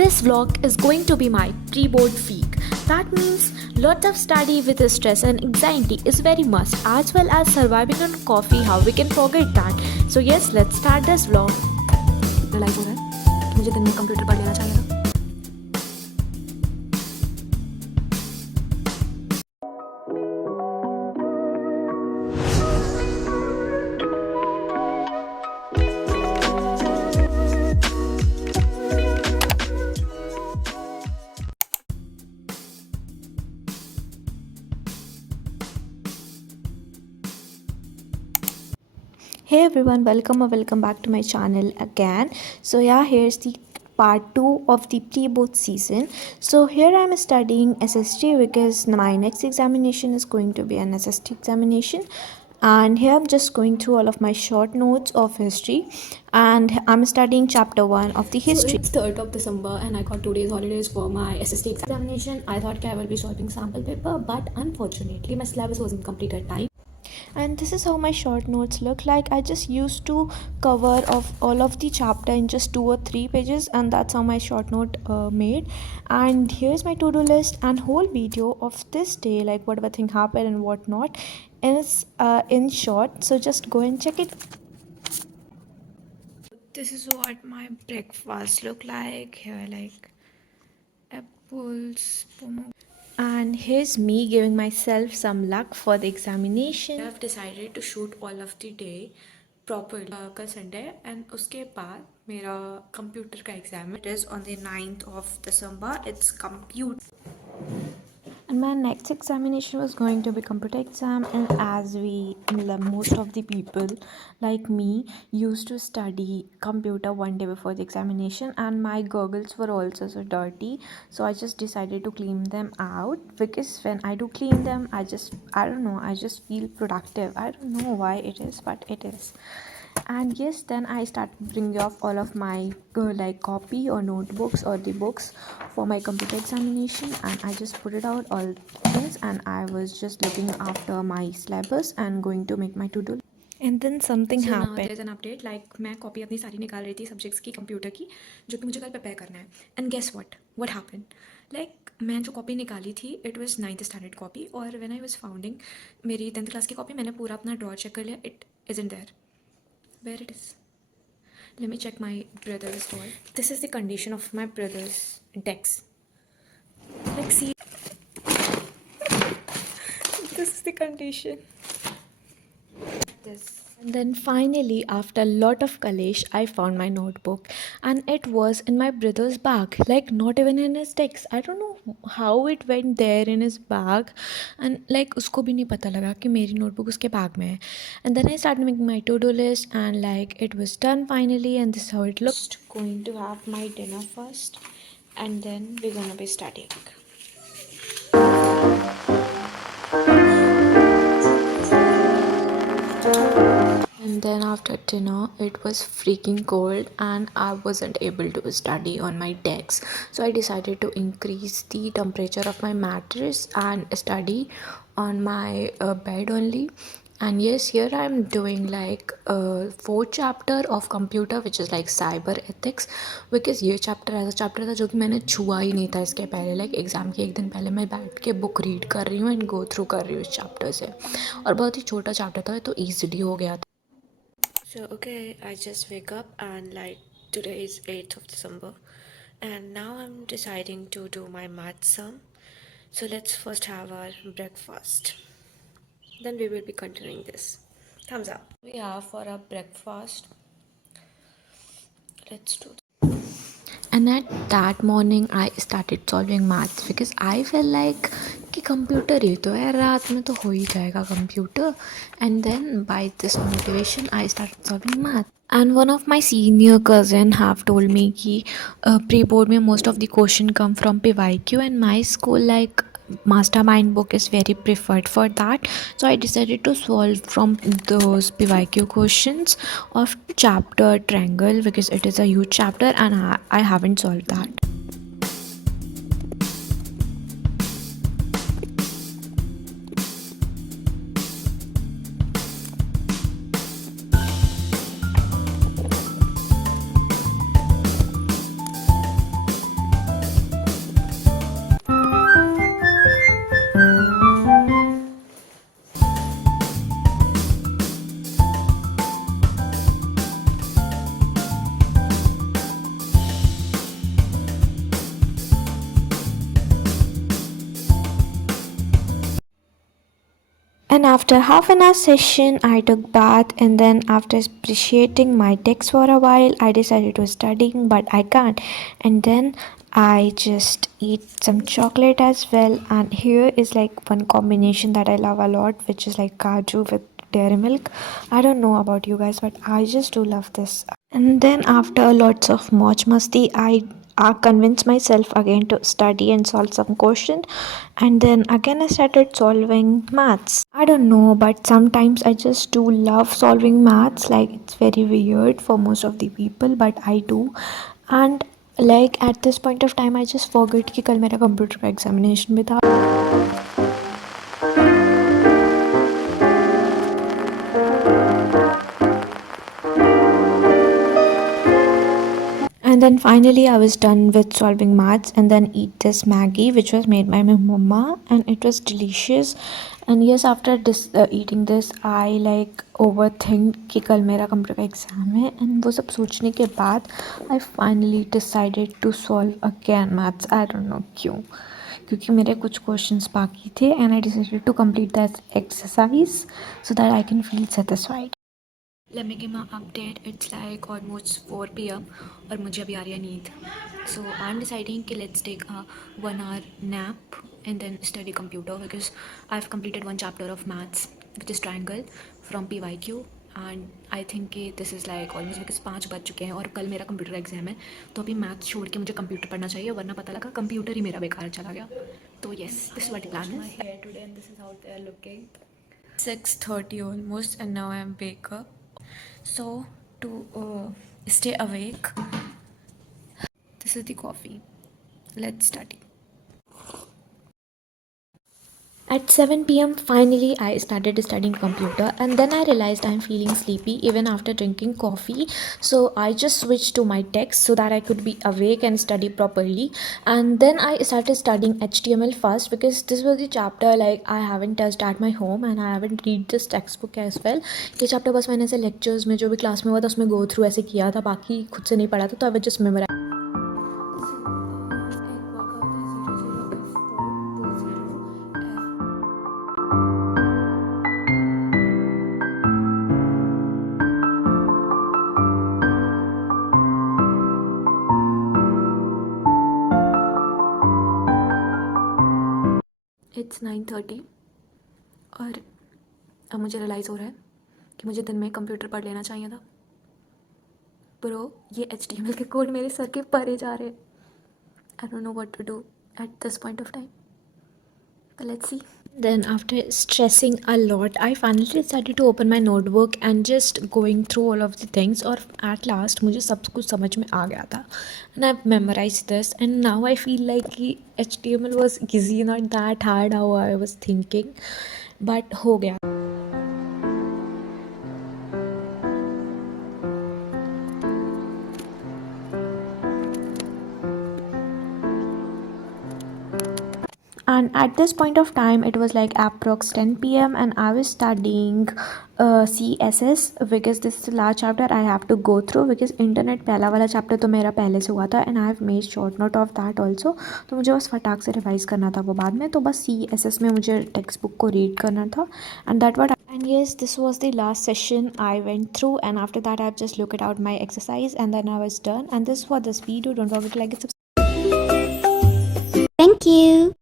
This vlog is going to be my pre-board week. That means lot of study with stress and anxiety is very must, as well as surviving on coffee. How we can forget that? So yes, let's start this vlog. Realize हो रहा है कि मुझे दिन में computer पढ़ लेना चाहिए था. Hey everyone, welcome or welcome back to my channel again. So yeah, here's the part 2 of the pre-board season. So here I'm studying SST because my next examination is going to be an SST examination, and here I'm just going through all of my short notes of history, and I'm studying chapter 1 of the history. So it's 3rd of December and I got 2 days holidays for my SST examination. I thought I will be solving sample paper, but unfortunately my syllabus wasn't complete at time. And this is how my short notes look like. I just used to cover of all of the chapter in just 2 or 3 pages, and that's how my short note made. And here's my to-do list and whole video of this day, like whatever thing happened and what not, is in short. So just go and check it. This is what my breakfast look like. Here, like apples, pomegranate. And here's me giving myself some luck for the examination. I've decided to shoot all of the day properly. कल Sunday and उसके बाद मेरा computer का exam. It is on the 9th of December. It's computer. And my next examination was going to be computer exam, and as most of the people like me used to study computer one day before the examination, and my goggles were also so dirty, so I just decided to clean them out, because when I do clean them, I don't know, I just feel productive. I don't know why it is, but it is. And yes, then I started bringing off all of my like copy or notebooks or the books for my computer examination, and I just put it out all things, and I was just looking after my syllabus and going to make my to-do. And then something So now happened. there's an update. Like मैं copy अपनी सारी निकाल रही थी subjects की computer की, जो कि मुझे कल प्रिपेयर करना है. And guess what happened. Like मैं जो कॉपी निकाली थी it was 9th standard copy, और व्हेन आई वाज फाउंडिंग मेरी 10th क्लास की कॉपी मैंने पूरा अपना ड्रॉर चेक कर लिया. It isn't there. Where it is? Let me check my brother's drawer. This is the condition of my brother's decks. Like, see, This is the condition. This. And then finally, after a lot of college, I found my notebook, and it was in my brother's bag, like not even in his desk. I don't know how it went there in his bag, and like उसको भी नहीं पता लगा कि मेरी notebook उसके bag में है. And then I started making my to-do list, and like it was done finally, and this is how it looked. Going to have my dinner first, and then we're gonna be studying. And then after dinner, it was freaking cold and I wasn't able to study on my decks. So I decided to increase the temperature of my mattress and study on my bed only. And yes, here I'm doing like a 4th chapter of computer, which is like cyber ethics, because ये chapter ऐसा chapter था जो कि मैंने छुआ ही नहीं था इसके पहले. like एग्ज़ाम के एक दिन पहले मैं बैठ के बुक रीड कर रही हूँ एंड गो थ्रू कर रही हूँ इस चैप्टर से, और बहुत ही छोटा चैप्टर था तो ईजिली हो गया था. so okay, I just wake up and like today is 8th of December and now I'm deciding to do my math sum. So let's first have our breakfast. Then we will be continuing this. Thumbs up. We have for our breakfast. Let's do this. And at that morning, I started solving maths because I felt like कि computer ही तो है, रात में तो हो ही जाएगा computer. And then by this motivation, I started solving math. And one of my senior cousin have told me कि pre-board में most of the question come from PYQ, and my school like mastermind book is very preferred for that, so I decided to solve from those PYQ questions of chapter triangle because it is a huge chapter and I haven't solved that. And after half an hour session, I took bath, and then after appreciating my text for a while, I decided to studying, but I can't. And then I just eat some chocolate as well. And here is like one combination that I love a lot, which is like kaju with dairy milk. I don't know about you guys, but I just do love this. And then after lots of much masti, I convinced myself again to study and solve some question. And then again I started solving maths. I don't know, but sometimes I just do love solving maths. Like it's very weird for most of the people, but I do. And like at this point of time, I just forget कि कल मेरा computer का examination भी था. And then finally, I was done with solving maths and then eat this Maggie, which was made by my mama, and it was delicious. And yes, after this eating this, I like overthink कि कल मेरा computer का exam है, and वो सब सोचने के बाद I finally decided to solve again maths. I don't know क्यों, क्योंकि मेरे कुछ क्वेश्चंस बाकी थे, and I decided to complete that exercise so that I can feel satisfied. Let me give my update. It's like almost 4 p.m. और मुझे अभी आ रही है नींद. So I'm deciding कि let's take a 1 hour nap and then study computer because I've completed one chapter of maths which is triangle from PYQ and I think कि this is like almost because 5 बज चुके हैं और कल मेरा computer exam है तो अभी मैथ्स छोड़ के मुझे कंप्यूटर पढ़ना चाहिए वरना पता लगा कंप्यूटर ही मेरा बेकार चला गया. तो yes, this is what the plan is. My hair today and this is how they are looking. 6:30 almost and now I'm wake up. So to stay awake, this is the coffee. Let's study. At 7 p.m., finally, I started studying computer, and then I realized I'm feeling sleepy even after drinking coffee. So I just switched to my text so that I could be awake and study properly. And then I started studying HTML first because this was the chapter like I haven't touched at my home and I haven't read this textbook as well. ये chapter बस मैंने ऐसे lectures में जो भी class में हुआ था उसमें go through ऐसे किया था, बाकी खुद से नहीं पढ़ा था, तो I was just memorize. It's 9:30 और अब मुझे रियलाइज़ हो रहा है कि मुझे दिन में कंप्यूटर पढ़ लेना चाहिए था. ब्रो ये HTML के कोड मेरे सर के परे जा रहे हैं. I don't know what to do at this point of time. But let's see. Then after stressing a lot, I finally decided to open my notebook and just going through all of the things, और at last मुझे सब कुछ समझ में आ गया था. And I've memorized this and now I feel like कि HTML was easy, not that hard how I was thinking, but हो गया. And at this point of time, it was like approx 10 p.m. and I was studying css because this is the last chapter I have to go through because internet पहला वाला chapter तो मेरा पहले से हुआ था and I have made short note of that also. तो मुझे बस फटाक से रिवाइज करना था वो बाद में, तो बस css में मुझे टेक्स्ट बुक को रीड करना था and that what. And yes, this was the last session I went through, and after that I've just looked out my exercise and then I was done. And this was this video. Don't forget to like it, subscribe.